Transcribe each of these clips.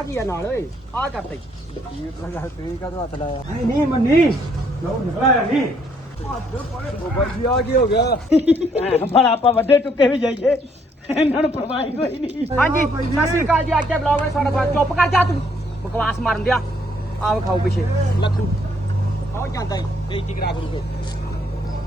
ਤਾਂ ਕੀ ਆ ਨਾਲ ਓਏ? ਆ ਕਰਤਾ ਈ ਇਹ ਲਗਾ ਤੂੰ ਕਾ ਹੱਥ ਲਾਇਆ ਨਹੀਂ ਨਹੀਂ ਮੰਨੀ। ਲੋ ਨਿਕਲਿਆ ਨਹੀਂ। ਉਹ ਬਾਈ ਆ ਕੀ ਹੋ ਗਿਆ। ਪਰ ਆਪਾਂ ਵੱਡੇ ਟੁੱਕੇ ਵੀ ਜਾਈਏ। ਇਹਨਾਂ ਨੂੰ ਪਰਵਾਹ ਹੀ ਕੋਈ ਨਹੀਂ। ਹਾਂਜੀ ਸਤਿ ਸ਼੍ਰੀ ਅਕਾਲ ਜੀ ਅੱਜ ਦੇ ਬਲੌਗ ਵਿੱਚ ਸਾਡਾ ਚੁੱਪ ਕਰ ਜਾ ਤੂੰ। ਬਕਵਾਸ ਮਾਰਨ ਦਿਆ ਆ ਵਿਖਾਓ ਪਿੱਛੇ। ਲੱਖੂ। ਹੋ ਜਾਂਦਾ ਈ। ਬੇਇੱਜ਼ਤੀ ਕਰਾ ਕਰੂਗੇ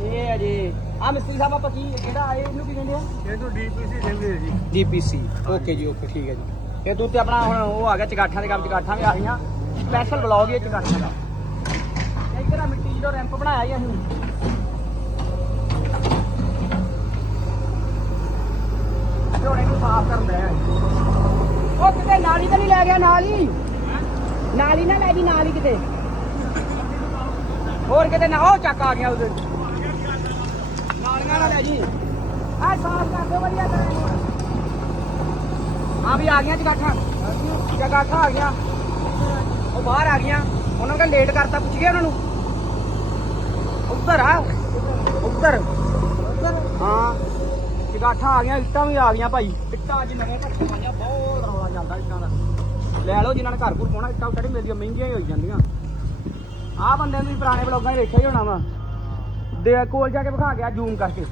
ਇਹ ਅਜੇ ਆ ਮਿਸਤਰੀ ਸਾਹਿਬ ਆਪਾਂ ਕੀ ਕਿਹੜਾ ਆਏ ਇਹਨੂੰ ਕੀ ਕਹਿੰਦੇ ਆ? ਇਹਨੂੰ ਡੀਪੀਸੀ ਕਹਿੰਦੇ ਜੀ। ਡੀਪੀਸੀ ਓਕੇ ਜੀ ਓਕੇ ਠੀਕ ਹੈ ਜੀ। ਇਹ ਤੂੰ ਤੇ ਆਪਣਾ ਹੁਣ ਉਹ ਆ ਗਿਆ, ਚਗਾਠਾਂ ਦੇ ਕੰਮ, ਚਗਾਠਾਂ ਵੀ ਆ ਗਈਆਂ। ਸਪੈਸ਼ਲ ਬਲੌਗ ਇਹ ਚਗਾਠਾਂ ਦਾ। ਇੱਧਰ ਆ ਮਿੱਟੀ ਜਿਹੜਾ ਰੈਂਪ ਬਣਾਇਆ ਹੀ ਅਸੀਂ। ਝੋਨੇ ਨੂੰ ਸਾਫ਼ ਕਰਨ ਦਾ ਉਹ ਕਿਤੇ ਨਾਲੀ ਤਾਂ ਨਹੀਂ ਲੈ ਗਿਆ, ਨਾਲ। ਹੀ ਨਾਲੀ ਨਾ ਲੈ ਜੀ ਨਾਲ ਹੀ ਕਿਤੇ। ਹੋਰ ਕਿਤੇ ਨਾ, ਉਹ ਚੱਕ ਆ ਗਿਆ ਉਹਦੇ। ਨਾਲੀਆਂ ਨਾ ਲੈ ਜੀ। ਆ ਸਾਫ਼ ਕਰ ਦਿਓ ਵਧੀਆ ਤਰ੍ਹਾਂ ਹਾਂ ਵੀ ਆ ਗਈਆਂ ਜਗਾਠਾਂ। ਜਗਾਠਾਂ ਆ ਗਈਆਂ। ਉਹ ਬਾਹਰ ਆ ਗਈਆਂ। ਉਹਨਾਂ ਨੇ ਲੇਟ ਕਰਤਾ, ਪੁੱਛ ਗਿਆ ਉਹਨਾਂ ਨੂੰ? ਉੱਧਰ ਆ। ਉੱਧਰ। ਹਾਂ। ਜਗਾਠਾਂ ਆ ਗਈਆਂ, ਇੱਟਾਂ ਵੀ ਆ ਗਈਆਂ ਭਾਈ। ਇੱਟਾਂ ਅੱਜ ਨਵੇਂ ਘਰ ਪਾਈਆਂ ਬਹੁਤ ਰੌਲਾ ਚੱਲਦਾ ਇੱਟਾਂ ਦਾ। ਲੈ ਲਓ ਜਿਨ੍ਹਾਂ ਨੇ ਘਰ ਘਰ ਪਾਉਣਾ, ਇੱਟਾਂ ਉੱਟਾਂ ਮਿਲਦੀਆਂ, ਮਹਿੰਗੀਆਂ ਹੀ ਹੋਈ ਜਾਂਦੀਆਂ। ਆਹ ਬੰਦੇ ਨੂੰ ਵੀ ਪੁਰਾਣੇ ਬਲੌਗਾਂ 'ਚ ਦੇਖਿਆ ਹੀ ਹੋਣਾ ਵਾ। ਦੇ ਕੋਲ ਜਾ ਕੇ ਵਿਖਾ ਗਿਆ ਜ਼ੂਮ ਕਰਕੇ।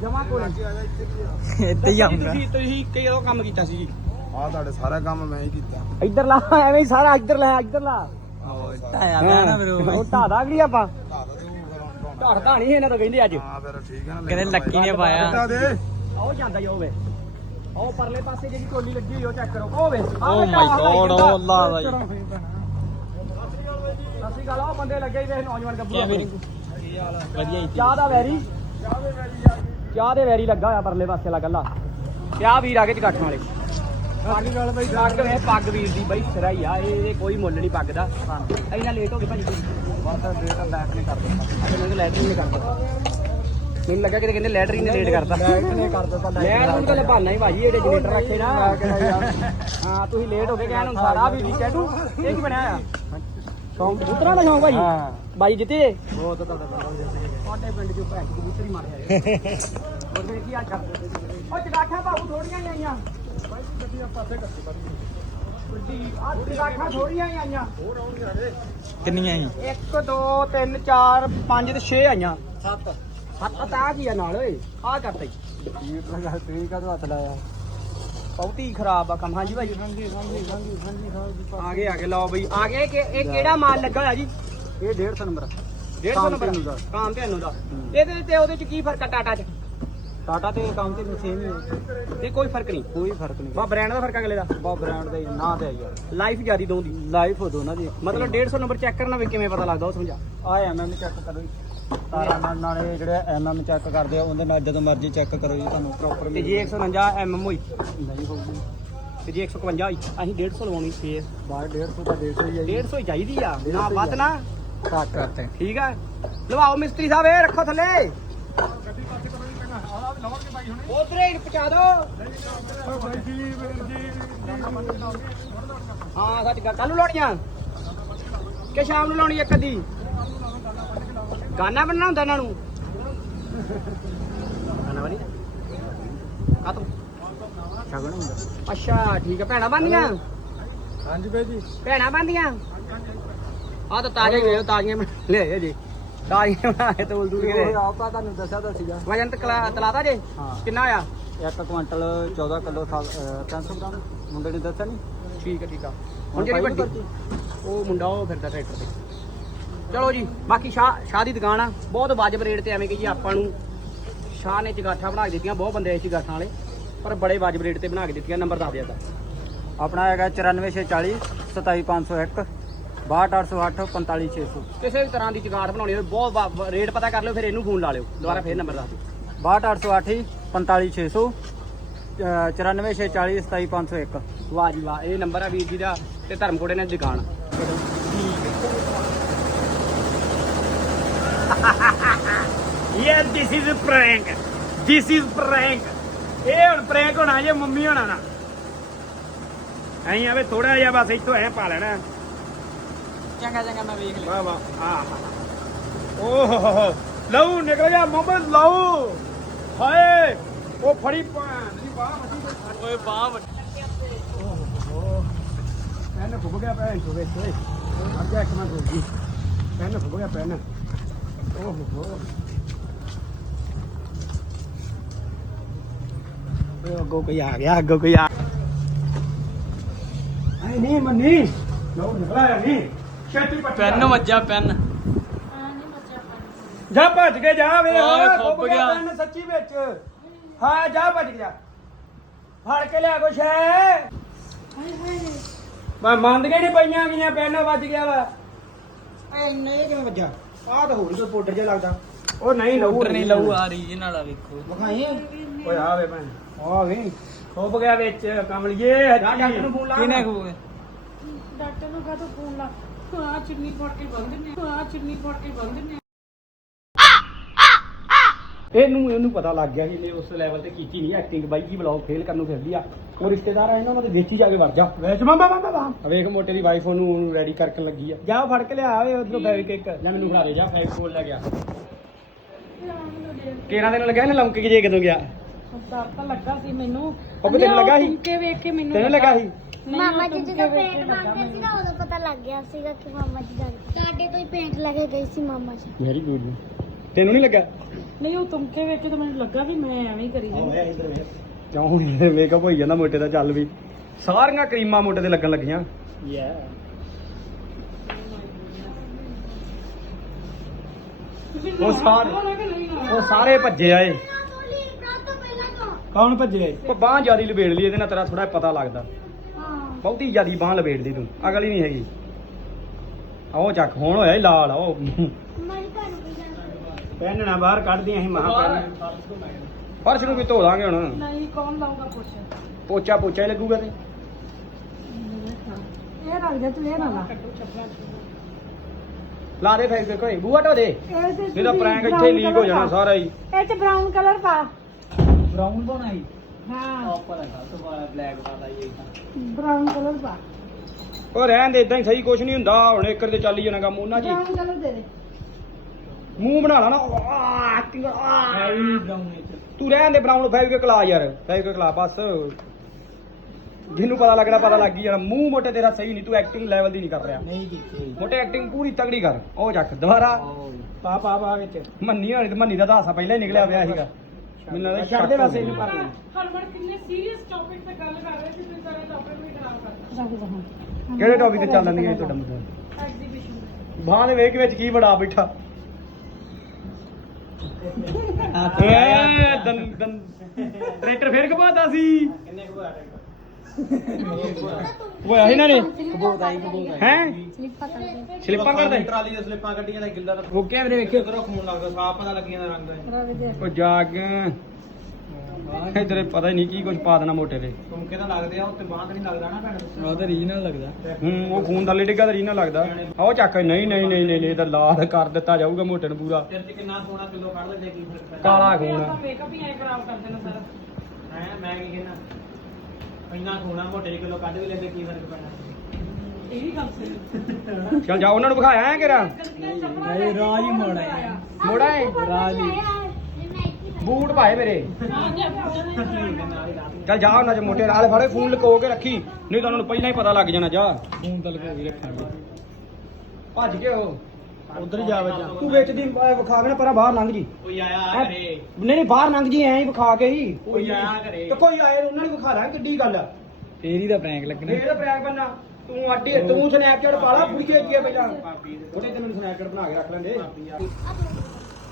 ਜਮਾ ਕੋਲ। ਇੱਥੇ ਹੀ ਆਉਂਗਾ। ਤੁਸੀਂ ਤੁਸੀਂ ਕਈ ਉਹ ਕੰਮ ਕੀਤਾ ਸੀ ਜੀ। ਆ ਤੁਹਾਡੇ ਸਾਰਾ ਕੰਮ ਮੈਂ ਹੀ ਕੀਤਾ। ਇੱਧਰ ਲਾ ਐਵੇਂ ਹੀ ਸਾਰਾ ਇੱਧਰ ਲੈ ਇੱਧਰ ਲਾ। ਟਾਇਆ ਉਹ। ਢਾਦਾ ਅਗਲੀ ਆਪਾਂ। ਢਾੜਦਾ ਨਹੀਂ ਇਹਨਾਂ ਤੋਂ ਕਹਿੰਦੇ ਅੱਜ। ਹਾਂ ਫਿਰ ਠੀਕ ਹੈ ਨਾ ਕਹਿੰਦੇ ਲੱਕੀ ਨੇ ਪਾਇਆ। ਦੇ। ਉਹ ਜਾਂਦਾ ਹੀ ਉਹ ਵੇ। ਉਹ ਪਰਲੇ ਪਾਸੇ ਜਿਹੜੀ ਟੋਲੀ ਲੱਗੀ ਹੋਈ ਉਹ ਚੈੱਕ ਕਰੋ। ਉਹ ਵੇ Oh my God, ਉਹ ਅੱਲਾ ਦਾ ਜੀ। ਸਸੀ ਗੱਲ ਉਹ ਬੰਦੇ ਲੱਗੇ ਹੀ ਵੇ ਨੌਜਵਾਨ ਗੱਭਰੂ। ਕਿਆ ਵੀਰ? ਆਪਣੇ। ਵਧੀਆ ਹੀ ਚਾਹ ਦਾ ਵੈਰੀ ਚਾਹ ਦੇ ਵੈਰੀ ਲੱਗਾ ਹੋਇਆ ਪਰਲੇ ਪਾਸੇ ਲਾ ਗੱਲਾ ਆਹ ਵੀਰ ਆ ਗਏ ਚਗਾਠਾਂ ਵਾਲੇ। ਸਾਡੀ ਗੱਲ ਬਈ ਪੱਗ ਵੇ ਪੱਗ ਵੀਰ ਦੀ ਬਈ ਸਿਰਾ ਹੀ ਆ ਇਹ ਇਹਦੇ ਕੋਈ ਮੁੱਲ ਨਹੀਂ ਪੱਗ ਦਾ। ਇੰਨਾ ਲੇਟ ਹੋ ਗਏ ਭਾਜੀ ਬਸ ਡੇਟ ਲੈਟ ਨਹੀਂ ਕਰ ਦਿੱਤਾ ਅੱਜ ਮੈਨੂੰ ਲੈਟਰਿੰਗ ਨੇ ਕਰਤਾ ਮੈਨੂੰ ਲੱਗਾ ਕਿ ਕਹਿੰਦੇ ਲੈਟਰਿੰਗ ਨੇ ਲੇਟ ਕਰਤਾ ਲੈਟ ਨੇ ਕਰ ਦਿੱਤਾ ਲੈਟ ਨੂੰ ਤਾਂ ਬਹਾਨਾ ਹੀ ਭਾਜੀ ਇਹਦੇ ਜਨਰੇਟਰ ਰੱਖੇ ਨਾ। ਹਾਂ ਤੁਸੀਂ ਲੇਟ ਹੋ ਗਏ ਕਹਿਣ ਅਨੁਸਾਰ ਆ ਵੀ ਦੀ ਚੈਟੂ ਇਹ ਕੀ ਬਣਿਆ ਆ ਸ਼ੌਂਕ ਕਬੂਤਰਾਂ ਦਾ ਸ਼ੌਂਕ ਭਾਜੀ? ਹਾਂ। ਬਾਈ ਜਿੱਤੇ? ਬਹੁਤ ਤੁਹਾਡਾ ਬੜਾ ਤੁਹਾਡੇ ਪਿੰਡ ਚੋਂ ਭੈਣ ਕਬੂਤਰ ਹੀ ਮਾਰਿਆ ਉਹਦੇ ਕੀ ਆ ਚੱਲ? ਉਹ ਚਗਾਠਾਂ ਭਾਊ ਥੋੜੀਆਂ ਹੀ ਆਈਆਂ। ਗੱਡੀ ਆ ਚਗਾਠਾਂ ਥੋੜੀਆਂ ਹੀ ਆਈਆਂ। ਕਿੰਨੀਆਂ ਹੀ 1 2 3 4 5 ਤੇ 6 ਆਈਆਂ। 7 ਸੱਤ ਤਾਂ ਆ ਕੀ ਆ ਨਾਲ ਓਏ। ਆ ਕਰਤਾ ਈ ਇਹ ਲਗਾ ਤੂੰ ਹੱਥ ਲਾਇਆ। ਬਹੁਤੀ ਖਰਾਬ ਆ ਕੰਮ। ਹਾਂਜੀ ਭਾਈ। ਹਾਂਜੀ ਹਾਂਜੀ ਹਾਂਜੀ ਹਾਂਜੀ ਹਾਂਜੀ ਆ ਗਏ ਆ ਗਏ ਲਓ ਬਈ ਆ ਗਏ ਕਿ ਇਹ ਕਿਹੜਾ ਮਾਲ ਲੱਗਾ ਹੋਇਆ ਜੀ? ਇਹ 150 ਨੰਬਰ 150 ਕਾਮ ਨੰਬਰ ਦਾ। ਕਾਮ ਧੇਨੂੰ ਦਾ। ਇਹਦੇ ਤੇ ਉਹਦੇ ਚ ਕੀ ਫ਼ਰਕ ਆ ਟਾਟਾ ਚ? ਟਾਟਾ ਤੇ ਕੰਮ ਤੇ ਸੇਮ ਹੀ ਹੈ ਤੇ ਕੋਈ ਫ਼ਰਕ ਨਹੀਂ। ਕੋਈ ਫ਼ਰਕ ਨਹੀਂ। ਬਾ ਬ੍ਰਾਂਡ ਦਾ ਫ਼ਰਕ ਅਗਲੇ ਦਾ? ਬਾ ਬ੍ਰਾਂਡ ਦਾ ਹੀ ਨਾਂ ਤੇ ਯਾਰ। ਲਾਈਫ ਜਿਆਦੀ ਦੋ ਦੀ ਲਾਈਫ ਹੋ ਦੋਨਾਂ ਦੀ ਮਤਲਬ 150 ਨੰਬਰ ਚੈੱਕ ਕਰਨਾ ਵੀ ਕਿਵੇਂ ਪਤਾ ਲੱਗਦਾ ਉਹ ਸਮਝਾ। ਆ ਐਮਐਮ ਚੈੱਕ ਕਰੋ ਜੀ ਤਾਰਾਂ ਨਾਲ ਨਾਲੇ ਜਿਹੜੇ ਐਮਐਮ ਚੈੱਕ ਕਰਦੇ ਆ ਉਹਦੇ ਨਾਲ ਜਦੋਂ ਮਰਜ਼ੀ ਚੈੱਕ ਕਰੋ ਜੀ ਤੁਹਾਨੂੰ ਪ੍ਰੋਪਰ ਤੇ ਜੇ 149 ਐਮਐਮ ਹੋਈ ਨਹੀਂ ਹੋਊਗੀ ਤੇ ਜੇ 151 ਹੋਈ ਅਸੀਂ 150 ਲਵਾਉਣੀ ਫੇਰ ਬਾਹਰ 150 ਦਾ 150 ਹੀ ਹੈ ਜੀ। 150 ਹੀ ਚਾਹੀਦੀ ਆ ਨਾ ਸੌ ਵੱਧ ਆ। ਨਾ। ਘੱਟ ਕਰਤੇ ਠੀਕ ਆ। ਲਵਾਓ ਮਿਸਤਰੀ ਸਾਹਿਬ ਇਹ ਰੱਖੋ ਥੱਲੇ। ਉਧਰੇ ਹੀ ਪਹੁੰਚਾ ਦਿਓ ਹਾਂ ਸੱਚ ਗੱਲ ਕੱਲ ਨੂੰ ਲਾਉਣੀਆਂ ਕਿ ਸ਼ਾਮ ਨੂੰ ਲਾਉਣੀ ਇੱਕ ਅੱਧੀ? ਗਾਣਾ ਬਣਨਾ ਹੁੰਦਾ ਇਹਨਾਂ ਨੂੰ। ਗਾਣਾ ਬਣੀ ਆ ਤੂੰ ਸ਼ਗਨ ਹੁੰਦਾ। ਅੱਛਾ ਠੀਕ ਆ ਭੈਣਾ ਬੰਦੀਆਂ ਹਾਂਜੀ ਬਾਈ ਜੀ। ਭੈਣਾ ਬੰਦੀਆਂ ਆ ਤਾਂ ਤਾਜ਼ਾ ਹੀ ਵੇਖ ਤਾਜ਼ੀਆਂ ਬਣਾ ਲਿਆਏ ਜੀ। ਤਾਜ਼ੀਆਂ ਬਣਾ ਕੇ ਤੋਲ ਦੂਰ ਕੇ ਉਹ ਆਪਾ ਤੁਹਾਨੂੰ ਦੱਸਿਆ ਤਾਂ ਸੀਗਾ। ਵਜਨ ਤਕਲਾ ਤਲਾਤਾ ਜੇ? ਹਾਂ। ਕਿੰਨਾ ਆ ਇੱਕ ਕੁਇੰਟਲ 14 ਕਿਲੋ 300 ਗ੍ਰਾਮ। ਮੁੰਡੇ ਨੇ ਦੱਸਿਆ ਨਹੀਂ ਠੀਕ ਹੈ ਠੀਕ ਆ। ਹੁਣ ਜਿਹੜੀ ਵੱਡੀ? ਉਹ ਮੁੰਡਾ ਉਹ ਫਿਰਦਾ ਟਰੈਕਟਰ ਤੇ। ਚਲੋ ਜੀ ਬਾਕੀ ਸ਼ਾਹ ਸ਼ਾਹ ਦੀ ਦੁਕਾਨ ਆ। ਬਹੁਤ ਵਾਜਬ ਰੇਟ ਤੇ ਐਵੇਂ ਕਿ ਜੀ ਆਪਾਂ ਨੂੰ ਸ਼ਾਹ ਨੇ ਚਗਾਠਾਂ ਬਣਾ ਕੇ ਦਿੱਤੀਆਂ ਬਹੁਤ ਬੰਦੇ ਆਏ ਸੀ ਗਾਠਾਂ ਵਾਲੇ ਪਰ ਬੜੇ ਵਾਜਬ ਰੇਟ ਤੇ ਬਣਾ ਕੇ ਦਿੱਤੀਆਂ ਨੰਬਰ ਦੱਸ ਦਿਆ ਤਾਂ। ਆਪਣਾ ਹੈਗਾ 94640 27501 62808 45600 ਕਿਸੇ ਵੀ ਤਰ੍ਹਾਂ ਦੀ ਚਗਾਠ ਬਣਾਉਣੀ ਹੋਵੇ ਬਹੁਤ ਵਾ- ਰੇਟ ਪਤਾ ਕਰ ਲਿਓ ਫਿਰ ਇਹਨੂੰ ਫੋਨ ਲਾ ਲਿਓ। ਦੁਬਾਰਾ ਫਿਰ ਨੰਬਰ ਦੱਸ ਦਿਓ। 62808 45600 94640 27501 ਵਾਹ ਜੀ ਵਾਹ ਇਹ ਨੰਬਰ ਆ ਵੀਰ ਜੀ ਦਾ ਤੇ ਧਰਮਕੋੜੇ ਨੇ ਦੁਕਾਨ। ਯੇ this is prank this is prank ਇਹ ਹੁਣ ਪ੍ਰੈਂਕ ਹੋਣਾ ਜੇ ਮੰਮੀ ਹੋਣਾ ਨਾ। ਐਂ ਆਵੇ ਥੋੜਾ ਜਿਹਾ ਬਸ ਇੱਥੋਂ ਐ ਪਾ ਲੈਣਾ। ਚੰਗਾ ਚੰਗਾ ਮੈਂ ਵੇਖ ਵਾਹ ਵਾਹ ਆਹ ਓਹ ਹੋ ਹੋ ਲਓ ਨਿਕਲ ਜਾ ਮੁਹੰਮਦ ਲਓ ਹਾਏ ਉਹ ਫੜੀ ਭਾਂ ਦੀ ਬਾਹ ਵੱਡੀ ਓਏ ਬਾਹ ਫੁੱਬ ਗਿਆ ਭੈਣ ਚੋ ਵਿੱਚ ਓਏ। ਅੱਜ ਇੱਕ ਮਿੰਟ ਰੁਕ ਗਈ ਪੈਨ ਫੁੱਬ ਗਿਆ ਪੈਨ। ਓਹ ਹੋ। ਅੱਗੋਂ ਕੋਈ ਆ ਗਿਆ ਅੱਗੋਂ ਕੋਈ ਆ ਨਹੀਂ ਮੰਨੀ ਲੋ ਨਿਕਲਿਆ ਨਹੀਂ ਛੇਤੀ ਪੱਟੀ ਪੈਨ ਵੱਜਾ ਪੈਨ। ਜਾ ਭੱਜ ਕੇ ਜਾ ਵੇ। ਓਏ, ਓਏ ਖੁੱਭ ਖੁੱਬ ਗਿਆ ਗਿਆ। ਪੈਨ ਸੱਚੀ ਵਿੱਚ। ਹਾਂ ਜਾ ਭੱਜ ਗਿਆ ਫੜ ਕੇ ਲਿਆ ਕੁਛ। ਹੈ ਮੈਂ ਮੰਨ ਕੇ ਨਹੀਂ ਪਈਆਂ ਗਈਆਂ ਪੈਨ ਵੱਜ ਗਿਆ ਵਾ। ਐ ਇੰਨੇ ਕਿਵੇਂ ਵੱਜਾ ਆਹ ਤਾਂ ਹੋਰ ਕੋਈ ਪਾਊਡਰ ਜਿਹਾ ਲੱਗਦਾ। ਉਹ ਨਹੀਂ ਲਊ ਪਾਊਡਰ ਨਹੀਂ ਲਊ। ਆ ਰਹੀ ਨਾਲ ਆ ਵੇਖੋ। ਵਿਖਾਈ। ਓਏ ਆ ਵੇ ਭੈਣ। ਆ ਵੇ। ਖੁੱਬ ਗਿਆ ਵਿੱਚ ਕਮਲੀਏ ਜਾ ਡਾਕਟਰ ਨੂੰ ਫੋਨ ਲਾ। ਕਿਨੇ ਖੂਗੇ ਡਾਕਟਰ ਨੂੰ ਕਹੋ ਫੋਨ ਲਾ? ਆ ਚੁੰਨੀ ਫੜ ਕੇ ਬੰਦ ਨੇ ਆ ਚੁੰਨੀ ਫੜ ਕੇ ਬੰਦ ਨੇ ਇਹਨੂੰ ਇਹਨੂੰ ਪਤਾ ਲੱਗ ਗਿਆ ਸੀ ਇਹਨੇ ਉਸ ਲੈਵਲ ਤੇ ਕੀਤੀ ਨਹੀਂ ਐਕਟਿੰਗ ਬਾਈ ਜੀ ਬਲੌਗ ਫੇਲ ਕਰਨ ਨੂੰ ਫਿਰਦੀ ਆ। ਉਹ ਰਿਸ਼ਤੇਦਾਰ ਆ ਇਹਨਾਂ ਦੇ ਵਿੱਚ ਹੀ ਜਾ ਕੇ ਵੜ ਜਾ। ਵਿੱਚ ਮਾਮਾ ਮਾਮਾ ਮਾਮਾ। ਵੇਖ ਮੋਟੇ ਦੀ ਵਾਈਫ ਉਹਨੂੰ ਰੈਡੀ ਕਰਕੇ ਲੱਗੀ ਆ। ਜਾ ਫੜ ਕੇ ਲਿਆ ਓਏ ਉਧਰੋਂ ਫੈਵਿਕ ਇੱਕ। ਲੈ ਮੈਨੂੰ ਫੜਾ ਦੇ ਜਾ ਫੈਵਿਕ ਕੋਲ ਲੈ ਗਿਆ। ਕਿਹੜਾ ਦਿਨ ਲੱਗਿਆ ਇਹਨੇ ਲੰਕ ਜੇ ਕਦੋਂ ਗਿਆ? ਡਰ ਤਾਂ ਲੱਗਾ ਸੀ ਮੈਨੂੰ। ਉਹ ਵੀ ਤੈਨੂੰ ਲੱਗਾ ਸੀ? ਕੇ ਵੇਖ ਕੇ ਮੈਨੂੰ ਤੈਨੂੰ ਲੱਗਾ। ਸੀ? ਨਹੀਂ, ਮਾਮਾ ਉਹ ਜੀ ਤੁਮਕੇ ਜਦੋਂ ਵੇਖ ਕੇ ਪੇਂਟ ਲੱਗਾ ਮੰਗਦੇ ਸੀ ਨਾ ਉਦੋਂ ਪਤਾ ਲੱਗ ਗਿਆ ਸੀਗਾ ਕਿ ਮਾਮਾ ਜੀ ਜਾਣ ਸਾਡੇ ਤੋਂ ਹੀ ਪੇਂਟ ਲੈ ਕੇ ਗਈ ਸੀ ਮਾਮਾ ਜੀ। Very good. ਤੈਨੂੰ ਨਹੀਂ ਲੱਗਾ? ਨਹੀਂ ਉਹ ਤੁਮਕੇ ਵੇਖ ਕੇ ਤਾਂ ਮੈਨੂੰ ਲੱਗਾ ਵੀ ਮੈਂ ਐਵੇਂ ਹੀ ਕਰੀ ਜਾਂਦੀ ਕਿਉਂ? ਹੁਣ ਮੇਕਅਪ ਹੋਈ ਜਾਂਦਾ ਮੋਟੇ ਦਾ ਚੱਲ ਵੀ। ਸਾਰੀਆਂ ਕਰੀਮਾਂ ਮੋਟੇ ਤੇ ਲੱਗਣ ਲੱਗੀਆਂ। ਯਾ ਉਹ ਸਾਰੇ ਉਹ ਸਾਰੇ ਭੱਜੇ ਆਏ। ਕੌਣ ਭੱਜੇ ਉਹ ਬਾਹ ਜਿਆਦੀ ਲਬੇੜ ਲਈ ਇਹਦੇ ਨਾਲ ਤੇਰਾ ਥੋੜਾ ਪਤਾ ਲੱਗਦਾ। ਬਹੁਤੀ ਜਿਆਦੀ ਬਾਹ ਲਈ ਤੂੰ ਅਗਲੀ ਨਹੀਂ ਹੈਗੀ। ਆਓ ਚੱਕ ਹੁਣ ਹੋਇਆ ਈ ਲਾਲ ਜਾਣਾ। ਪੈਨਣਾ ਬਾਹਰ ਕੱਢਦੀਆਂ ਅਸੀਂ ਮਹਾ ਪੈਨ ਫਰਸ਼ ਨੂੰ ਵੀ ਧੋ ਦਾਂਗੇ ਹੁਣ। ਨਹੀਂ ਕੌਣ ਲਾਊਗਾ ਕੁਛ? ਪੋਚਾ ਪੋਚਾ ਹੀ ਲੱਗੂਗਾ ਤੇ। ਇਹ ਰੱਖ ਦੇ ਤੂੰ ਇਹ ਨਾ ਲਾ। ਲਾ ਦੇ ਫੇਰ ਕੋਈ ਬੂਹਾ ਢੋ ਦੇ। ਇਹ ਤੇ ਨਹੀਂ ਤਾਂ ਪ੍ਰੈਂਕ ਇੱਥੇ ਲੀਕ ਹੋ ਜਾਣਾ ਸਾਰਾ ਹੀ। ਇਹ ਚ ਬ੍ਰਾਊਨ ਕਲਰ ਪਾ। ਬ੍ਰਾਊਨ ਬਣਾਈ ਹਾਂ। ਉੱਪਰ ਹੈਗਾ ਤੋਂ ਬਾਅਦ ਬਲੈਕ ਵਾਲਾ ਹੀ ਬ੍ਰਾਊਨ ਕਲਰ ਪਾ। ਉਹ ਰਹਿਣ ਦੇ ਇਦਾਂ ਹੀ ਸਹੀ ਕੁਛ ਨਹੀਂ ਹੁੰਦਾ। ਹੁਣ ਇੱਕ ਤੇ ਚੱਲ ਹੀ ਜਾਣਾ ਕੰਮ ਉਹਨਾਂ ਜੀ ਬ੍ਰਾਊਨ ਕਲਰ ਦੇ ਦੇ। ਮੂੰਹ ਬਣਾ ਲਾ ਨਾ। ਆਹ, acting, ਆਹ। ਹੈਵੀ ਬ੍ਰਾਊਨ ਵਿੱਚ ਤੂੰ ਰਹਿਣ ਦੇ ਬਰਾਊਨ ਫੈਵ ਕੇ ਕਲਾ ਯਾਰ। ਫੈਵ ਕੇ ਕਲਾ ਬਸ। ਜਿਹਨੂੰ ਪਤਾ ਲੱਗਣਾ ਪਤਾ ਲੱਗ ਹੀ ਜਾਣਾ। ਮੂੰਹ ਮੋਟੇ ਤੇਰਾ ਸਹੀ ਨਹੀਂ ਤੂੰ ਐਕਟਿੰਗ ਲੈਵਲ ਦੀ ਨਹੀਂ ਕਰ ਰਿਹਾ। ਮੋਟੇ ਐਕਟਿੰਗ ਪੂਰੀ ਤਗੜੀ ਕਰ। ਉਹ ਚੱਕ ਦੁਬਾਰਾ। ਪਾ ਪਾ ਪਾ ਵਿੱਚ। ਮੰਨੀ ਹੋਣੀ ਤੇ ਮੰਨੀ ਦਾ ਦਾਸਾ ਪਹਿਲਾਂ ਹੀ ਨਿਕਲਿਆ ਪਿਆ ਸੀਗਾ। ਮੈਨੂੰ ਲੱਗਦਾ ਛੱਡ ਦੇ ਵੈਸੇ ਇਹਨੂੰ ਪਰ ਹਰਮਨ ਕਿੰਨੇ ਸੀਰੀਅਸ ਟੌਪਿਕ ਤੇ ਗੱਲ ਕਰ ਰਹੇ ਸੀ ਤੁਸੀਂ ਸਾਰੇ ਟੌਪਿਕ ਵੀ ਖਰਾਬ ਕਰਤਾ। ਕਿਹੜੇ ਟੌਪਿਕ ਤੇ ਚੱਲਣ ਦੀ ਤੁਹਾਡਾ ਮਤਲਬ? ਐਗਜ਼ੀਬਿਸ਼ਨ ਬਾਹ ਦੇ ਵੇਖ ਵਿੱਚ ਕੀ ਬੜਾ ਬੈਠਾ। ਏ ਦਨ ਦਨ ਟਰੈਕਟਰ ਫੇਰ ਕਬਾਤਾ ਸੀ। ਕਿੰਨੇ ਕੁ ਆ ਉਹ ਆਹੀ ਨਾ ਨੇ? ਕਬੂਤ ਆਈ ਕਬੂਤ ਹੈ? ਸਲਿੱਪਾਂ ਕਰਦੇ ਸਲਿੱਪਾਂ ਕਰਦੇ ਟਰਾਲੀ ਦੇ ਸਲਿੱਪਾਂ ਕੱਢੀਆਂ ਦਾ ਗਿੱਲਾ ਰੁਕਿਆ ਵੀਰੇ ਵੇਖਿਓ ਉਧਰੋਂ ਖੂਨ ਲੱਗਦਾ ਸਾਫ਼ ਪਤਾ ਲੱਗੀਆਂ ਦਾ ਰੰਗ ਹੈ। ਰਵੀ ਦੇ ਉਹ ਜਾਗ। ਇਧਰੇ ਪਤਾ ਹੀ ਨਹੀਂ ਕੀ ਕੁਝ ਪਾ ਦੇਣਾ ਮੋਟੇ ਤੇ। ਤੁਮਕੇ ਤਾਂ ਲੱਗਦੇ ਆ ਉੱਤੇ ਬਾਂਹ ਤੇ ਨਹੀਂ ਲੱਗਦਾ ਨਾ ਭੈਣ। ਉਹ ਤਾਂ ਰੀਜਨਲ ਲੱਗਦਾ। ਹੂੰ ਉਹ ਖੂਨ ਥੱਲੇ ਡਿੱਗਾ ਤਾਂ ਰੀਨਾ ਲੱਗਦਾ। ਆਓ ਚੱਕ ਨਹੀਂ ਨਹੀਂ ਨਹੀਂ ਨਹੀਂ ਇਹ ਤਾਂ ਲਾਲ ਕਰ ਦਿੱਤਾ ਜਾਊਗਾ ਮੋਟੇ ਨੂੰ ਪੂਰਾ। ਤੇਰੇ ਤੇ ਕਿੰਨਾ ਸੋਨਾ ਕਿਲੋ ਕੱਢ ਲੈਂਦੇ ਕੀ ਫ਼ਰਕ ਕਾਲਾ ਖੂਨ ਆਪਾਂ ਮੇਕਅਪ ਹੀ ਐ ਖਰਾਬ ਕਰ ਦੇਣਾ ਸਾਰਾ। ਹੈ ਮੈਂ ਕੀ ਕਹਿਣਾ? ਇੰਨਾ ਸੋਨਾ ਮੋਟੇ ਕਿਲੋ ਕੱਢ ਵੀ ਲੈਂਦੇ ਕੀ ਫ਼ਰਕ ਪੈਣਾ? ਇਹ ਵੀ ਗੱਲ ਸਹੀ ਚੱਲ ਜਾ ਉਹਨਾਂ ਨੂੰ ਵਿਖਾਇਆ ਹੈ ਕਿਰਾ ਨਹੀਂ ਰਾਜ ਹੀ ਮਾੜਾ ਹੈ। ਮੋੜਾ ਹੈ? ਰਾਜ ਬੂਟ ਭਾਏ ਮੇਰੇ। ਚੱਲ ਜਾ ਉਹਨਾਂ ਚ ਮੋਟੇ ਨਾਲ ਫੜੇ ਫੋਨ ਲਕੋ ਕੇ ਰੱਖੀ। ਨਹੀਂ ਤਾਂ ਉਹਨਾਂ ਨੂੰ ਪਹਿਲਾਂ ਹੀ ਪਤਾ ਲੱਗ ਜਾਣਾ ਜਾ। ਖੂਨ ਤਾਂ ਲਗੋ ਵੀ ਰੱਖਾਂਗੇ। ਭੱਜ ਕੇ ਉਹ। ਉਧਰ ਜਾ ਵਜਾ। ਤੂੰ ਵਿੱਚ ਦੀ ਅਹ, ਵਿਖਾ ਕੇ ਨਾ ਪਰਾਂ ਬਾਹਰ ਲੰਘ ਜੀ। ਕੋਈ ਆਇਆ ਹੈਂ? ਘਰੇ। ਨਹੀਂ ਨਹੀਂ ਬਾਹਰ ਲੰਘ ਜੀ ਐਂ ਹੀ ਵਿਖਾ ਕੇ ਹੀ। ਕੋਈ ਆਇਆ ਘਰੇ। ਤੇ ਕੋਈ ਆਏ ਉਹਨਾਂ ਨੂੰ ਵਿਖਾ ਲਾਂ ਕਿੱਡੀ ਗੱਲ ਆ। ਫੇਰ ਹੀ ਤਾਂ ਪ੍ਰੈਂਕ ਇਹ ਤਾਂ ਪ੍ਰੈਂਕ ਬੰਨਾ ਤੂੰ ਅੱਡੇ ਤੂੰ ਸਨੈਪਚੈਟ ਪਾ ਲਾ ਪੂਰੀ ਕੀ ਹੈ ਪਹਿਲਾਂ। ਉਹਦੇ ਤੇ ਮੈਨੂੰ ਸਨੈਪਚੈਟ ਬਣਾ ਕੇ ਰੱਖ ਲੈਂਦੇ।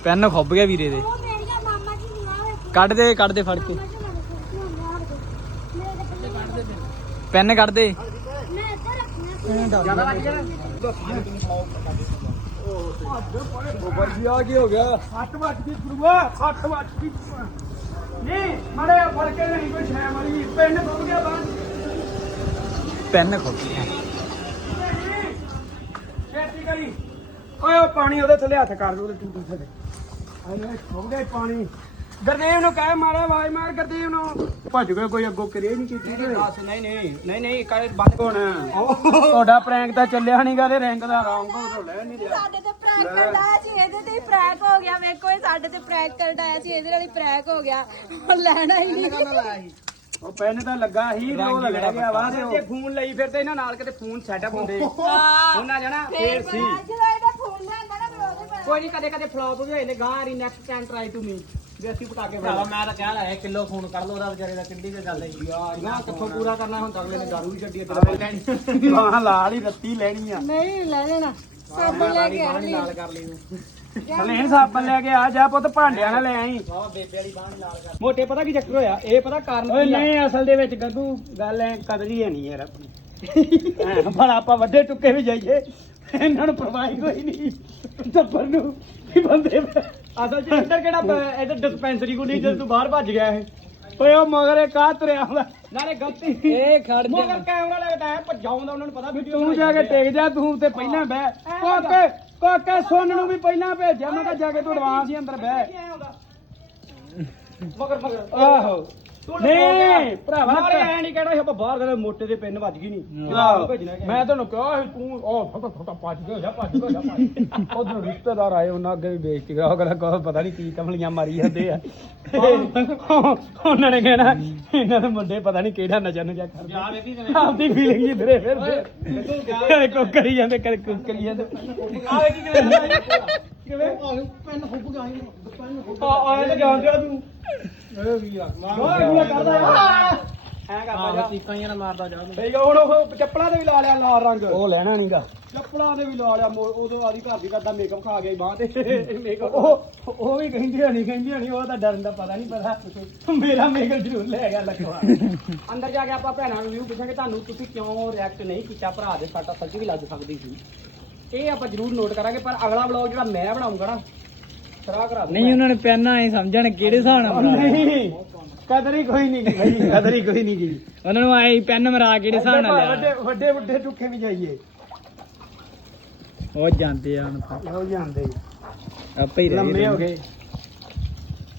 ਪੈਨ ਖੁੱਬ ਗਿਆ ਵੀਰੇ ਦੇ। ਉਹ ਮੇਰੀਆਂ ਮਾਮਾ ਜੀ ਨਹੀਂ ਆਵੇ ਕੱਢ ਦੇ ਕੱਢ ਦੇ ਫੜ ਕੇ। ਮਾਮਾ ਜੀ ਮੇਰੇ ਪੈਨ ਕੱਢ ਦੇ। ਮੈਂ ਇੱਧਰ ਰੱਖਣਾ। ਸੀ ਜ਼ਿਆਦਾ ਲੱਗ ਜਾਣਾ। ਕੀ ਹੋ ਗਿਆ? 8 ਵੱਜ ਗਈ ਗੁਰੂਆ 8 ਵੱਜ ਗਈ ਨਹੀਂ ਮੜੇ ਫੜ ਕੇ ਨਹੀਂ ਕੋਈ ਛੈ ਮਰੀ ਪਿੰਡ ਖੁੱਲ ਗਿਆ ਬਾਹਰ। ਪੈਨ ਖੁੱਬ ਗਿਆ। ਛੇਤੀ ਕਰੀ। ਓਏ ਪਾਣੀ ਉਹਦੇ ਥੱਲੇ ਹੱਥ ਕਰ ਦੋ ਉਹਦੇ ਟੂਟੂ ਥੱਲੇ। ਆਏ ਖੁੱਲ ਗਿਆ ਈ ਪਾਣੀ। ਗਰਦੇਵ ਨੂੰ ਕਹਿ ਮਾਰਾ ਆਵਾਜ਼ ਮਾਰ ਗਰਦੇਵ ਨੂੰ। ਭੱਜ ਗਿਆ ਕੋਈ ਅੱਗੋਂ ਕਰੇ ਨਹੀਂ ਕੀਤੀ ਤੇ। ਨਹੀਂ ਨਹੀਂ ਨਹੀਂ ਨਹੀਂ ਕਾਲੇ ਬੰਦ ਹੋਣ ਤੁਹਾਡਾ ਪ੍ਰੈਂਕ ਤਾਂ ਚੱਲਿਆ ਨਹੀਂਗਾ ਤੇ ਰੈਂਕ ਦਾ ਰੌਂਗ ਹੋ ਲੈ ਨਹੀਂ ਲਿਆ ਸਾਡੇ ਤੇ ਪ੍ਰੈਂਕ ਕਰਦਾ ਸੀ ਇਹਦੇ ਤੇ ਹੀ ਪ੍ਰੈਂਕ ਹੋ ਗਿਆ। ਵੇਖੋ ਇਹ ਸਾਡੇ ਤੇ ਪ੍ਰੈਂਕ ਆਇਆ ਸੀ ਇਹਦੇ ਨਾਲ ਹੀ ਪ੍ਰੈਂਕ ਹੋ ਗਿਆ। ਉਹ ਲੈਣਾ ਹੀ ਨਹੀਂ ਉਹ ਪੈਨ ਤਾਂ ਲੱਗਾ ਹੀ ਤੇ ਉਹ ਲੈ ਗਿਆ ਵਾ ਤੇ ਜੇ ਫੋਨ ਲਈ ਫਿਰ ਤੇ ਇਹਨਾਂ ਨਾਲ ਕਿਤੇ ਫੋਨ ਸੈਟਅਪ ਹੁੰਦੇ। ਉਹਨਾਂ ਜਾਣਾ ਫੇਰ ਸੀ। ਕੋਈ ਨਹੀਂ ਕਦੇ ਕਦੇ ਫਲॉप ਵੀ ਹੋਏ ਨੇ ਗਾਂ ਰੀ next time try to me ਵੀ ਅਸੀਂ ਪਕਾ ਕੇ ਭਰਾਵਾ ਮੈਂ ਤਾਂ ਕਹਿ ਲਿਆ ਕਿਲੋ ਫੋਨ ਕਰ ਲੋ ਉਹਦਾ ਵਿਚਾਰੇ ਦਾ ਕਿੰਨੀ ਤੇ ਗੱਲ ਹੈ ਯਾਰ ਨਾ ਕਿੱਥੋਂ ਪੂਰਾ ਕਰਨਾ ਹੁੰਦਾ ਅਗਲੇ ਨੇ ਦਾਰੂ ਵੀ ਛੱਡੀ ਇੱਥੇ ਬਾਹਾਂ ਲਾਲ ਹੀ ਰੱਤੀ ਲੈਣੀ ਆ। ਨਹੀਂ ਲੈ ਲੈਣਾ। ਸਾਬਣ ਲੈ ਕੇ ਆ ਲਈ ਨਾਲ ਕਰ ਲਈ ਹਲੇਨ ਸਾਬਣ ਲੈ ਕੇ ਆ ਜਾ ਪੁੱਤ ਭਾਂਡਿਆਂ ਨਾਲ ਲੈ ਆਈ। ਬਾਬਾ ਬੇਬੇ ਵਾਲੀ ਬਾਹ ਨਾਲ ਕਰ। ਮੋਟੇ ਪਤਾ ਕੀ ਚੱਕਰ ਹੋਇਆ? ਇਹ ਪਤਾ ਕਾਰਨ ਓਏ? ਨਹੀਂ ਅਸਲ ਦੇ ਵਿੱਚ ਗੱਗੂ ਗੱਲ ਐ ਕਦਰੀ ਹੈ ਨਹੀਂ ਯਾਰ ਆਪਣੀ। ਭਲਾ ਆਪਾਂ ਵੱਡੇ ਟੁੱਕੇ ਵੀ ਜਾਈਏ। ਇਹਨਾਂ ਨੂੰ ਪਰਵਾਹ ਹੀ ਕੋਈ ਨਹੀਂ। ਟੱਬਰ ਨੂੰ ਵੀ ਬੰਦੇ ਅਸਲ ਚ ਇੱਧਰ ਕਿਹੜਾ ਪ- ਇੱਧਰ ਡਿਸਪੈਂਸਰੀ ਕੋਲ ਨਹੀਂ ਜਦ ਤੂੰ ਬਾਹਰ ਭੱਜ ਗਿਆ ਇਹ। ਓਏ ਉਹ ਮਗਰ ਇਹ ਕਾਹ ਤੁਰਿਆ ਆਉਂਦਾ ਨਾਲੇ ਗਲਤੀ। ਇਹ ਖੜ ਮਗਰ ਕੈਮਰਾ ਲੱਗਦਾ ਹੈ ਭਜਾਉਂਦਾ ਉਹਨਾਂ ਨੂੰ ਪਤਾ ਵੀ ਤੂੰ ਜਾ ਕੇ ਟਿਕ ਜਾ ਤੂੰ ਤੇ ਪਹਿਲਾਂ ਬਹਿ। ਕੋਕੇ ਕੋਕੇ ਸੁਣ ਨੂੰ ਵੀ ਪਹਿਲਾਂ ਭੇਜਿਆ। ਮੈਂ ਕਿਹਾ ਜਾ ਕੇ ਤੂੰ ਐਡਵਾਂਸ ਹੀ ਅੰਦਰ ਬਹਿ। ਮਗਰ ਮਗਰ। ਆਹੋ। ਨਹੀਂ ਭਰਾਵਾ ਨਾਲੇ ਐ ਨਹੀਂ ਕਹਿਣਾ ਸੀ ਆਪਾਂ ਬਾਹਰ ਗਏ ਮੋਟੇ ਦੇ ਪਿੰਨ ਵੱਜ ਗਈ ਨਹੀਂ ਆਹੋ। ਭੇਜਣਾ ਕਿ ਮੈਂ ਤੁਹਾਨੂੰ ਕਿਹਾ ਸੀ ਤੂੰ ਉਹ ਫਟਾ ਫਟਾ ਭੱਜ ਗਿਆ ਜਾ ਭੱਜ ਗਿਆ ਜਾ ਭੱਜ ਉਧਰ ਰਿਸ਼ਤੇਦਾਰ ਆਏ ਉਹਨਾਂ ਅੱਗੇ ਵੀ ਬੇਇੱਜ਼ਤੀ ਕਰਾ ਅਗਲਾ ਕਹੋ ਪਤਾ ਨਹੀਂ ਕੀ ਕਮਲੀਆਂ ਮਾਰੀ ਜਾਂਦੇ ਆ। ਉਹਨਾਂ ਨੇ ਕਹਿਣਾ ਇਹਨਾਂ ਦੇ ਮੁੰਡੇ ਪਤਾ ਨਹੀਂ ਕਿਹੜਾ ਨਜ਼ਰ ਕਰਦੇ। ਬੇਬੀ ਕਿਵੇਂ। ਆਪਦੀ ਫੀਲਿੰਗ ਫਿਰਦੇ ਕਦੇ ਕੋ ਕਰੀ ਜਾਂਦੇ ਕਦੇ ਕੁ ਕਰੀ ਜਾਂਦੇ। ਆ ਵੇਖੀ ਕਿਵੇਂ। ਕਿਵੇਂ? ਆ ਆਏ ਤੇ ਜਾਣਦੇ ਆ ਤੂੰ। ਏ ਵੀਰਾ ਮਾਰ ਵੀਰਾ ਕਰਦਾ ਆ ਐ ਕਰਦਾ ਆਹ ਜਾ ਚੀਕਾਂ ਜਿਹਾ ਮਾਰਦਾ ਜਾ ਠੀਕ ਆ ਹੁਣ ਉਹ ਚੱਪਲਾਂ ਤੇ ਵੀ ਲਾ ਲਿਆ ਲਾਲ ਰੰਗ। ਉਹ ਲੈਣਾ ਨਹੀਂਗਾ। ਚੱਪਲਾਂ ਤੇ ਵੀ ਲਾ ਲਿਆ ਮੋ- ਉਦੋਂ ਆਦੀ ਘਰ ਦੀ ਕਰਦਾ ਮੇਕਅਪ ਖਾ ਗਿਆ ਬਾਹ ਤੇ। ਮੇਕਅਪ ਉਹ ਉਹ ਵੀ ਕਹਿੰਦੀ ਨਹੀਂ ਕਹਿੰਦੀ ਨਹੀਂ ਉਹ ਤਾਂ ਡਰਨ ਦਾ ਪਤਾ ਨਹੀਂ ਪਤਾ। ਮੇਰਾ ਮੇਕਅਪ ਜ਼ਰੂਰ ਲੈ ਗਿਆ ਲਖਵਾ। ਅੰਦਰ ਜਾ ਕੇ ਆਪਾਂ ਭੈਣਾਂ ਨੂੰ ਰਿਵਿਊ ਪੁੱਛਾਂਗੇ ਤੁਹਾਨੂੰ ਤੁਸੀਂ ਕਿਉਂ ਰਿਐਕਟ ਨਹੀਂ ਕੀਤਾ? ਭਰਾ ਦੇ ਸੱਟ ਅਸਲ 'ਚ ਵੀ ਲੱਗ ਸਕਦੀ ਸੀ। ਇਹ ਆਪਾਂ ਜ਼ਰੂਰ ਨੋਟ ਕਰਾਂਗੇ ਪਰ ਅਗਲਾ ਵਲੌਗ ਜਿਹੜਾ ਮੈਂ ਬਣਾਉਂਗਾ ਨਾ ਕਰਾ ਦੂੰਗਾ ਉਹਨਾਂ ਨੇ ਪੈਨਾ ਐ ਸਮਝਣ ਕਿਹੜੇ ਹਿਸਾਬ ਨਾਲ ਨਹੀਂ ਕਦਰ ਹੀ ਕੋਈ ਨਹੀਂ ਭਾਈ ਕਦਰ ਹੀ ਕੋਈ ਨਹੀਂ ਉਹਨਾਂ ਨੂੰ ਆਏ ਪੈਨ ਮਰਾ ਕਿਹੜੇ ਹਿਸਾਬ ਨਾਲ ਵੱਡੇ ਲਿਆ। ਵੱਡੇ ਵੱਡੇ ਟੁੱਕੇ ਵੀ ਜਾਈਏ। ਉਹ ਜਾਂਦੇ ਆ ਹੁਣ ਉਹ ਜਾਂਦੇ। ਆਪੇ ਹੀ ਰਹਿ ਲੰਮੇ ਹੋ ਗਏ।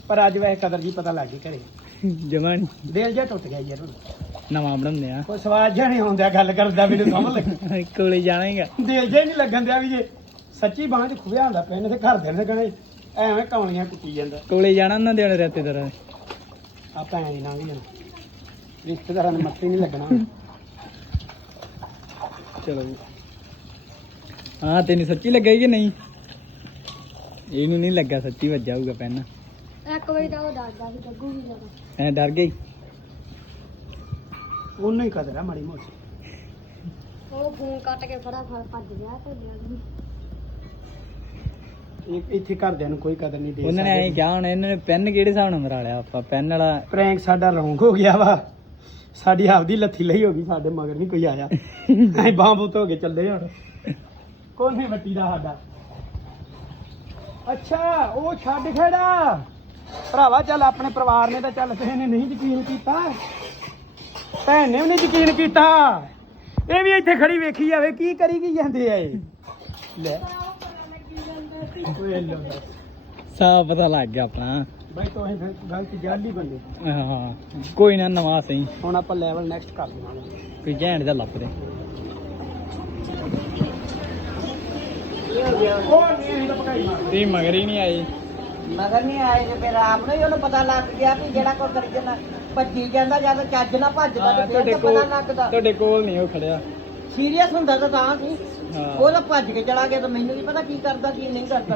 ਪਰ ਅੱਜ ਵੈਸੇ ਕਦਰ ਜੀ ਪਤਾ ਲੱਗ ਗਈ ਘਰੇ। ਜਮਾਨ ਦਿਲ ਜਿਹਾ ਟੁੱਟ ਗਿਆ ਯਾਰ। ਹੁਣ। ਨਵਾਂ ਬਣਾਉਂਦੇ ਆ। ਕੋਈ ਸਵਾਦ ਜਿਹਾ ਨਹੀਂ ਆਉਂਦਾ ਗੱਲ ਕਰਦਾ ਮੈਨੂੰ ਸਮਝ ਲੱਗ। ਕੋਲੇ ਜਾਣਾਗਾ ਦਿਲ ਜਿਹਾ ਨਹੀਂ ਲੱਗਣ ਦਿਆ ਵੀ ਜੇ ਸੱਚੀ ਬਾਂਹ 'ਚ ਖੁਬਿਆ ਹੁੰਦਾ ਪੈਨ ਤੇ ਘਰ ਦੇ ਨੇ ਕਹਣੇ ਐਵੇਂ ਕੌਲੀਆਂ ਕੁੱਟੀ ਜਾਂਦਾ। ਕੋਲੇ ਜਾਣਾ ਉਹਨਾਂ ਦੇ ਹੁਣ ਰਿਸ਼ਤੇਦਾਰਾਂ ਦੇ ਆਪਾਂ ਐਂ ਲੰਘ ਜਾਣਾ ਰਿਸ਼ਤੇਦਾਰਾਂ ਦੇ ਮੱਥੇ ਨਹੀਂ ਲੱਗਣਾ। ਚਲੋ ਜੀ। ਹਾਂ ਤੈਨੂੰ ਸੱਚੀ ਲੱਗਾ ਕਿ ਨਹੀਂ? ਇਹਨੂੰ ਨਹੀਂ ਲੱਗਾ ਸੱਚੀ ਵੱਜਾ ਹੋਊਗਾ ਪੈਨ ਇੱਕ ਵਾਰੀ ਤਾਂ ਉਹ ਦੱਸਦਾ ਸੀ ਗੱਗੂ ਵੀ ਲੱਗਾ ਐ ਡਰ ਗਈ? ਉਹਨੂੰ ਹੀ ਕਦਰ ਆ ਮਾੜੀ ਮੋਟੀ। ਉਹ ਫੋਨ ਕੱਟ ਕੇ ਫਟਾਫਟ ਭੱਜ ਗਿਆ ਤੇ ਇਹ- ਇੱਥੇ ਘਰਦਿਆਂ ਨੂੰ ਕੋਈ ਕਦਰ ਨਹੀਂ ਦੇ ਉਹਨਾਂ ਨੇ ਐਂ ਕਿਹਾ ਹੁਣ ਇਹਨਾਂ ਨੇ ਪੈਨ ਕਿਹੜੇ ਹਿਸਾਬ ਨਾਲ ਮਰਾ ਲਿਆ? ਆਪਾਂ ਪੈਨ ਵਾਲਾ ਪ੍ਰੈਂਕ ਸਾਡਾ ਰੌਂਗ ਹੋ ਗਿਆ ਵਾ। ਸਾਡੀ ਆਪਦੀ ਲੱਥੀ ਲਈ ਹੋ ਗਈ ਸਾਡੇ ਮਗਰ ਨਹੀਂ ਕੋਈ ਆਇਆ। ਐ ਬਾਂਹ ਬੁੱਤ ਹੋ ਕੇ ਚੱਲੇ ਹੁਣ। ਕੌਣ ਨਹੀਂ ਵੱਟੀ ਦਾ ਸਾਡਾ? ਅੱਛਾ ਉਹ ਛੱਡ ਖੜਾ। ਭਰਾਵਾ ਚੱਲ ਆਪਣੇ ਪਰਿਵਾਰ ਨੇ ਤਾਂ ਚੱਲ ਕਿਸੇ ਨੇ ਨਹੀਂ ਯਕੀਨ ਕੀਤਾ। ਭੈਣ ਨੇ ਵੀ ਨਹੀਂ ਯਕੀਨ ਕੀਤਾ। ਇਹ ਵੀ ਇੱਥੇ ਖੜੀ ਵੇਖੀ ਜਾਵੇ ਕੀ ਕਰੀ ਕੀ ਜਾਂਦੇ ਆ ਇਹ? ਲੈ। ਓਏ ਲੋ ਪਤਾ ਲੱਗ ਗਿਆ ਆਪਣਾ। ਬਾਈ ਤੋਂ ਇਹ ਗਲਤ ਜਾਲੀ ਬੰਦੇ। ਹਾਂ ਕੋਈ ਨਾ ਨਵਾਂ ਸਹੀ। ਹੁਣ ਆਪਾਂ ਲੈਵਲ ਨੈਕਸਟ ਕਰ ਲਵਾਂਗੇ। ਕੋਈ ਘੈਂਟ ਦਾ ਲੱਭਦੇ ਤਾਂ ਮਗਰ ਹੀ ਨਹੀਂ ਆਏ। ਮਗਰ ਨਹੀਂ ਆਏ ਤੇ ਫਿਰ ਆਪ ਨੂੰ ਹੀ ਉਹਨੂੰ ਪਤਾ ਲੱਗ ਗਿਆ ਵੀ ਜਿਹੜਾ ਕੋਈ ਕਰੀ ਜਾਂਦਾ ਭੱਜੀ ਜਾਂਦਾ ਜਦ ਚੱਜ ਨਾ ਭੱਜਦਾ ਤੇ ਫਿਰ ਤਾਂ ਪਤਾ ਲੱਗਦਾ। ਤੁਹਾਡੇ ਕੋਲ ਨਹੀਂ ਉਹ ਖੜਿਆ। ਸੀਰੀਅਸ ਹੁੰਦਾ ਤਾਂ ਤਾਂ ਸੀ ਉਹ ਤਾਂ ਭੱਜ ਕੇ ਚਲਾ ਗਿਆ ਤਾਂ ਮੈਨੂੰ ਨਹੀਂ ਪਤਾ ਕੀ ਕਰਦਾ ਕੀ ਨਹੀਂ ਕਰਦਾ।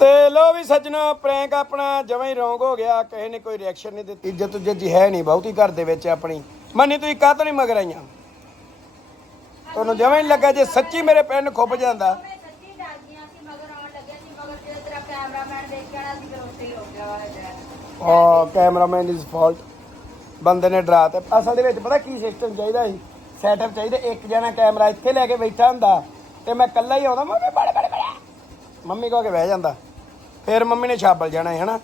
ਤੇ ਲੋ ਵੀ ਸੱਜਣੋ ਪ੍ਰੈਂਕ ਆਪਣਾ ਜਮਾਂ ਹੀ ਰੌਂਗ ਹੋ ਗਿਆ। ਕਿਸੇ ਨੇ ਕੋਈ ਰਿਐਕਸ਼ਨ ਨਹੀਂ ਦਿੱਤੀ। ਇੱਜ਼ਤ ਉੱਜਤ ਜੀ ਹੈ ਨਹੀਂ ਬਹੁਤੀ ਘਰ ਦੇ ਵਿੱਚ ਆਪਣੀ। ਮੰਨੀ ਤੁਸੀਂ ਕਾਹ ਤੋਂ ਨਹੀਂ ਮਗਰ ਆਈਆਂ? ਤੁਹਾਨੂੰ ਜਮਾਂ ਹੀ ਨੀ ਲੱਗਾ ਜੇ ਸੱਚੀ ਮੇਰੇ ਪੈਨ ਖੁੱਭ ਜਾਂਦਾ। ਮੈਂ ਸੱਚੀ ਡਰ ਗਈਆਂ ਸੀ ਮਗਰ ਆਉਣ ਲੱਗਿਆ ਸੀ ਮਗਰ ਜਦੋਂ ਤੇਰਾ ਕੈਮਰਾਮੈਨ ਦੇਖ ਕੇ ਆਣਾ ਸੀ ਫਿਰ ਉੱਥੇ ਹੀ ਹੋ ਗਿਆ ਵਾਲਾ ਜੈ ਆ ਕੈਮਰਾਮੈਨ ਇਜ਼ ਫਾਲਟ ਬੰਦੇ ਨੇ ਡਰਾ ਤੇ ਅਸਲ ਦੇ ਵਿੱਚ ਪਤਾ ਕੀ ਸਿਸਟਮ ਚਾਹੀਦਾ ਸੀ? ਸੈਟਅਪ ਚਾਹੀਦਾ, ਇੱਕ ਜਣਾ ਕੈਮਰਾ ਇੱਥੇ ਲੈ ਕੇ ਬੈਠਾ ਹੁੰਦਾ ਤੇ ਮੈਂ ਇਕੱਲਾ ਹੀ ਆਉਂਦਾ, ਮੰਮੀ ਬੜੇ ਬੜੇ ਬੜੇ। ਮੰਮੀ ਕਹੋ ਕੇ ਬਹਿ ਜਾਂਦਾ। ਫਿਰ ਮੰਮੀ ਨੇ ਛਾਪਲ ਜਾਣਾ ਹੈ ਹਨਾ?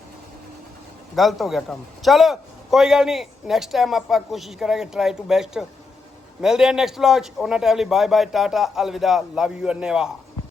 ਗਲਤ ਹੋ ਗਿਆ ਕੰਮ। ਚਲੋ, ਕੋਈ ਗੱਲ ਨਹੀਂ ਨੈਕਸਟ ਟਾਈਮ ਆਪਾਂ ਕੋਸ਼ਿਸ਼ ਕਰਾਂਗੇ ਟਰਾਈ ਟੂ ਬੈਸਟ ਮਿਲਦੇ ਹਾਂ ਨੈਕਸਟ ਵਲੌਗ ਉਹਨਾਂ ਟਾਈਮ ਲਈ ਬਾਏ ਬਾਏ ਟਾਟਾ, ਅਲਵਿਦਾ ਲਵ ਯੂ ਅਨੇਵਾ